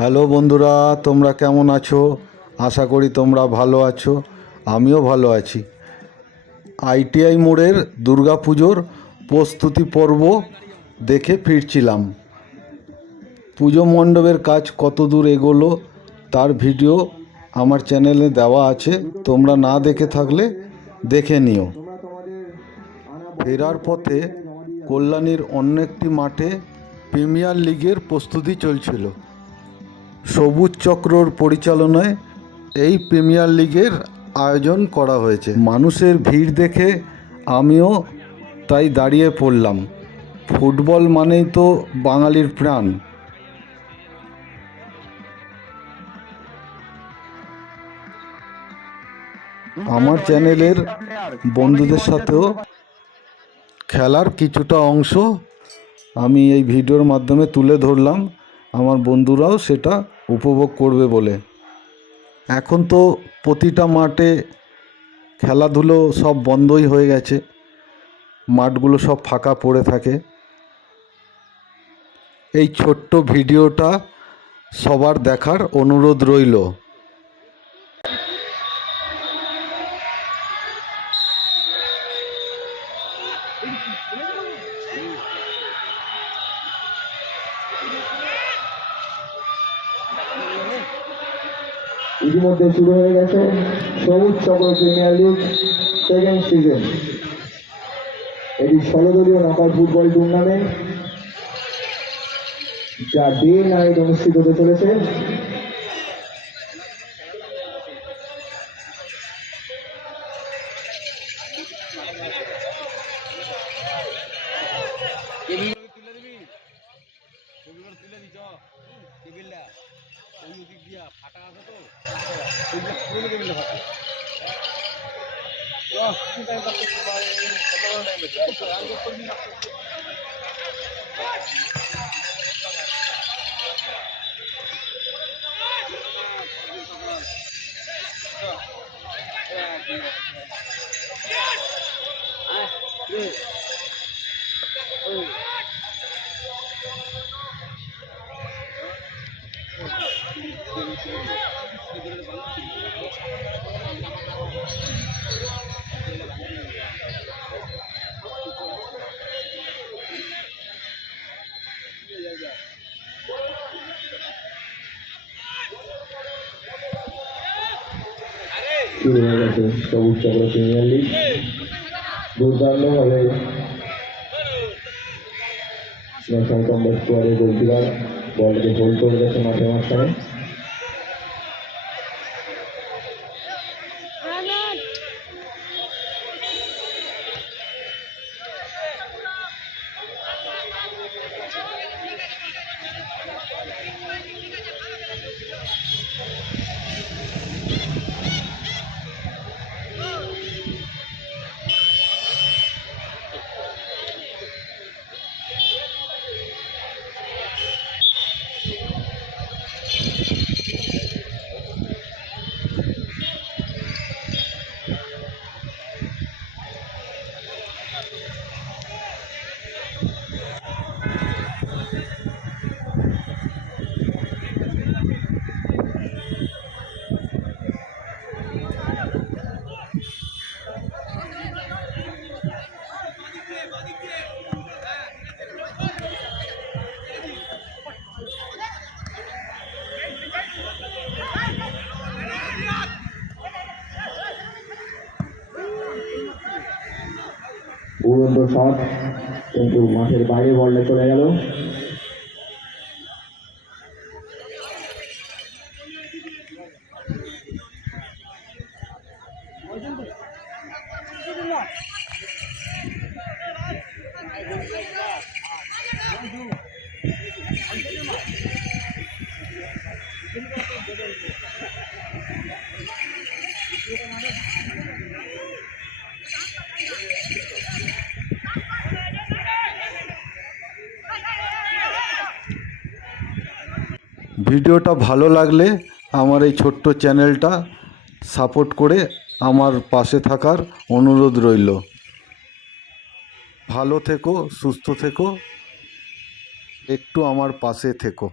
Hello বন্ধুরা, তোমরা কেমন আছো? আশা করি তোমরা ভালো আছো। আমিও ভালো আছি। আইটিআই মোড়ের দুর্গাপুজোর প্রস্তুতি পর্ব দেখে ফিরছিলাম। পুজো মণ্ডপের কাজ কত দূর এগোলো তার ভিডিও আমার চ্যানেলে দেওয়া আছে, তোমরা না দেখে থাকলে দেখে নিও। ফেরার পথে কল্যাণীর অন্য একটি মাঠে প্রিমিয়ার লিগের প্রস্তুতি চলছিল। সবুজ চক্রর পরিচালনায় এই প্রিমিয়ার লিগের আয়োজন করা হয়েছে। মানুষের ভিড় দেখে আমিও তাই দাঁড়িয়ে পড়লাম। ফুটবল মানেই তো বাঙালির প্রাণ। আমার চ্যানেলের বন্ধুদের সাথেও খেলার কিছুটা অংশ আমি এই ভিডিওর মাধ্যমে তুলে ধরলাম, আমার বন্ধুরাও সেটা উপভোগ করবে বলে। এখন তো প্রতিটা মাঠে খেলাধুলো সব বন্ধই হয়ে গেছে, মাঠগুলো সব ফাঁকা পড়ে থাকে। এই ছোট্ট ভিডিওটা সবার দেখার অনুরোধ রইল। ইতিমধ্যে শুরু হয়ে গেছে সবুজ চক্র প্রিমিয়ার লিগ সেকেন্ড সিজন। এটি 16 দলীয় নকআউট ফুটবল টুর্নামেন্ট, যা ডে নাইট অনুষ্ঠিত হতে চলেছে। শুরু হয়ে গেছে সবুজ চক্র প্রিমিয়ার লিগ। দুর্দান্তভাবে ন্যাশনাল কমব্যাট স্কোয়াডের গোলকিপার বলকে হোল্ড করে গেছে মাঠের মাঝখানে। উড়ন্ত শট, কিন্তু মাঠের বাইরে বলটা চলে গেল। ভিডিওটা ভালো লাগলে আমার এই ছোট্ট চ্যানেলটা সাপোর্ট করে আমার পাশে থাকার অনুরোধ রইল। ভালো থেকো, সুস্থ থেকো, একটু আমার পাশে থেকো।